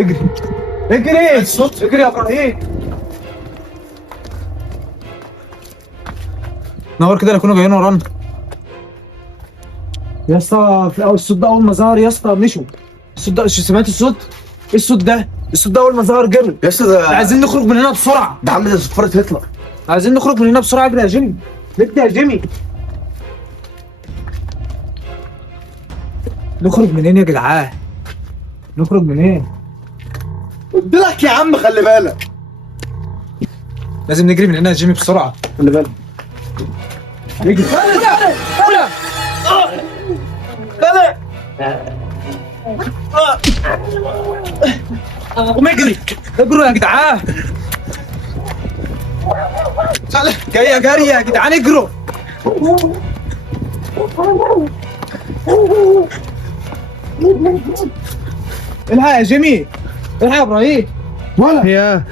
اجري اجري الصوت، اجري يا ابراهيم. نور كده، يكونوا جايين ورانا يا اسطى. في اول الصوت ده اول ما ظهر يا اسطى مشوا. الصوت ده سمعت الصوت؟ ايه الصوت ده؟ الصوت ده اول ما ظهر جري يا اسطى ده عايزين نخرج من هنا بسرعه. ده عم ده صفارة هتلر. عايزين نخرج من هنا بسرعه، اجري يا جيمي. نجري يا جيمي. نخرج منين يا جدعان؟ نخرج منين؟ قلت لك يا عم خلي بالك. لازم نجري من هنا يا جيمي بسرعه. خلي بالك. نجري. قوم اجري. اجروا يا جدعان. جايه جري يا جدعان، اجروا. الحق يا جيمي، الحق يا ابراهيم. ولا يا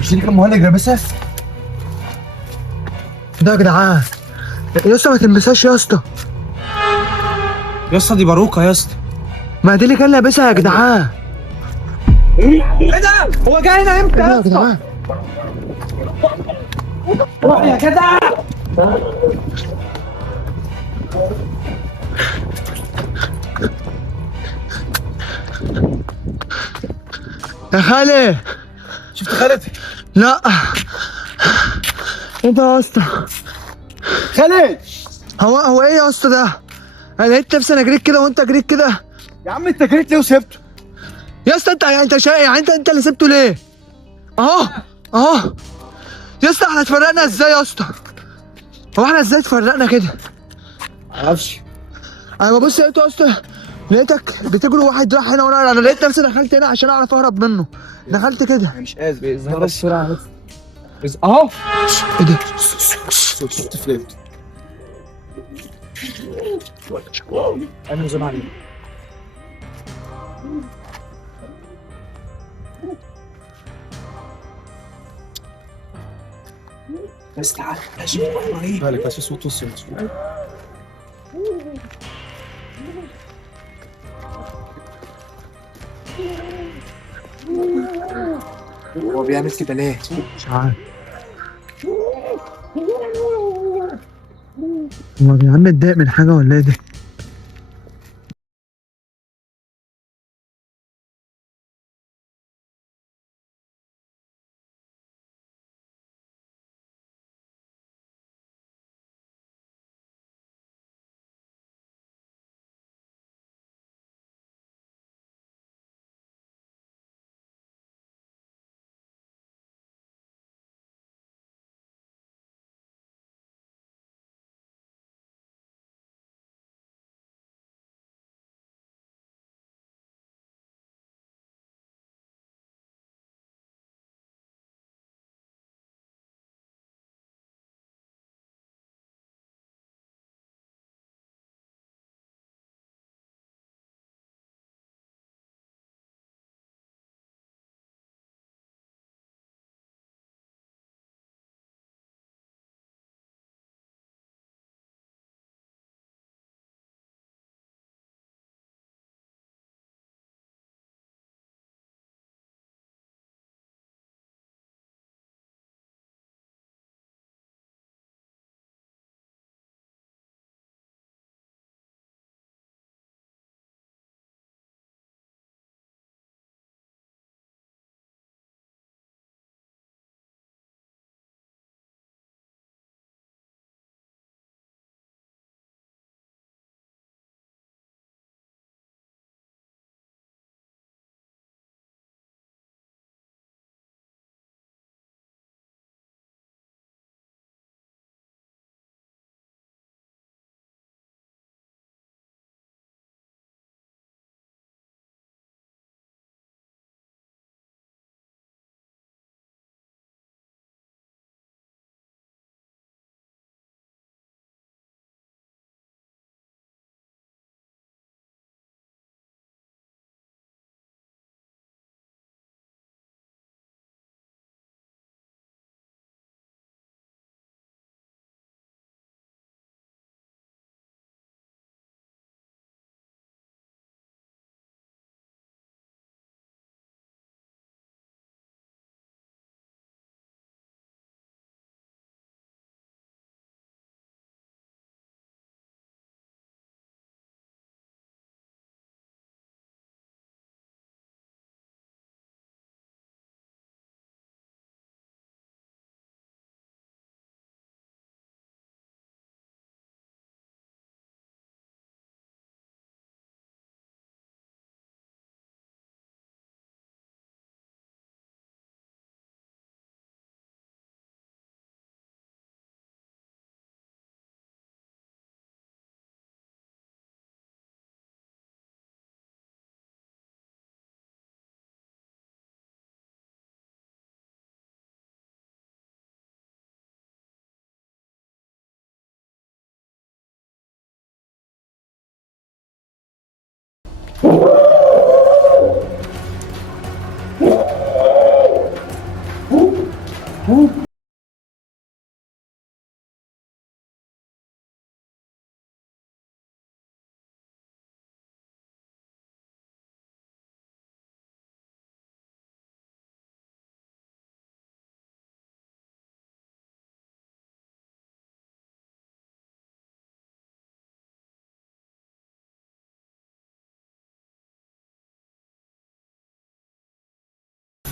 مش دي كان مهلك لابسها؟ ده يا جدعان يا اسطى، ما تلبسهاش يا اسطى. يا اسطى دي باروكه يا اسطى. ما دي اللي كان لابسها يا جدعان. ايه ده؟ هو جاي هنا امتى يا جدعان؟ روح يا جدع. يا خالد. شفت خالد؟ لا. ايه ده يا اسطى؟ خالد هو ايه يا اسطى ده؟ انا لقيت نفسي انا جريت كده وانت جريت كده. يا عم انت جريت ليه وسبته؟ يا اسطى انت يعني انت اللي سبته ليه؟ اهو اهو. يا اسطى احنا اتفرقنا ازاي يا اسطى؟ هو احنا ازاي اتفرقنا كده؟ معرفش. انا ببص لقيته يا اسطى، لقيتك بتجري واحد راح هنا وانا لقيت نفسي دخلت هنا عشان اعرف اهرب منه. دخلت كده. انا مش قادر بيظهر خلاص بسرعه بس. اهو. ايه ده؟ صوت فليت. انا زمان عليه. بس تعال يا شيخ ابراهيم. بالك بس صوت وصل. هو بيعمل كده ليه؟ مش عارف. هو يا عم متضايق من حاجه ولا ايه ده؟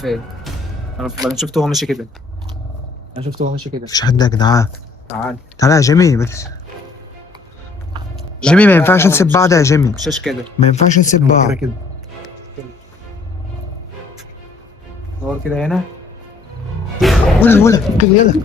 فين؟ انا شفته هو ماشي كده. انا شفته هو ماشي كده. مفيش حد يا جدعان. تعال. تعالى يا جيمي بس. جيمي ما ينفعش نسيب بعض يا جيمي. مشاش كده. ما ينفعش نسيب هو بعض. كده. دور كده هنا. ولا كده يلا.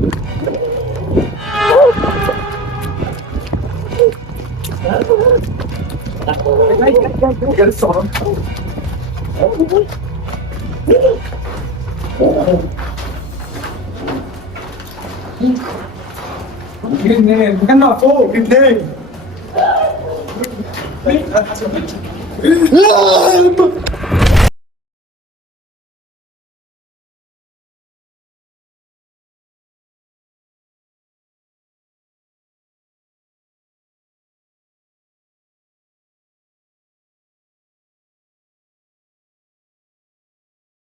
المكان مقفول. اتنين.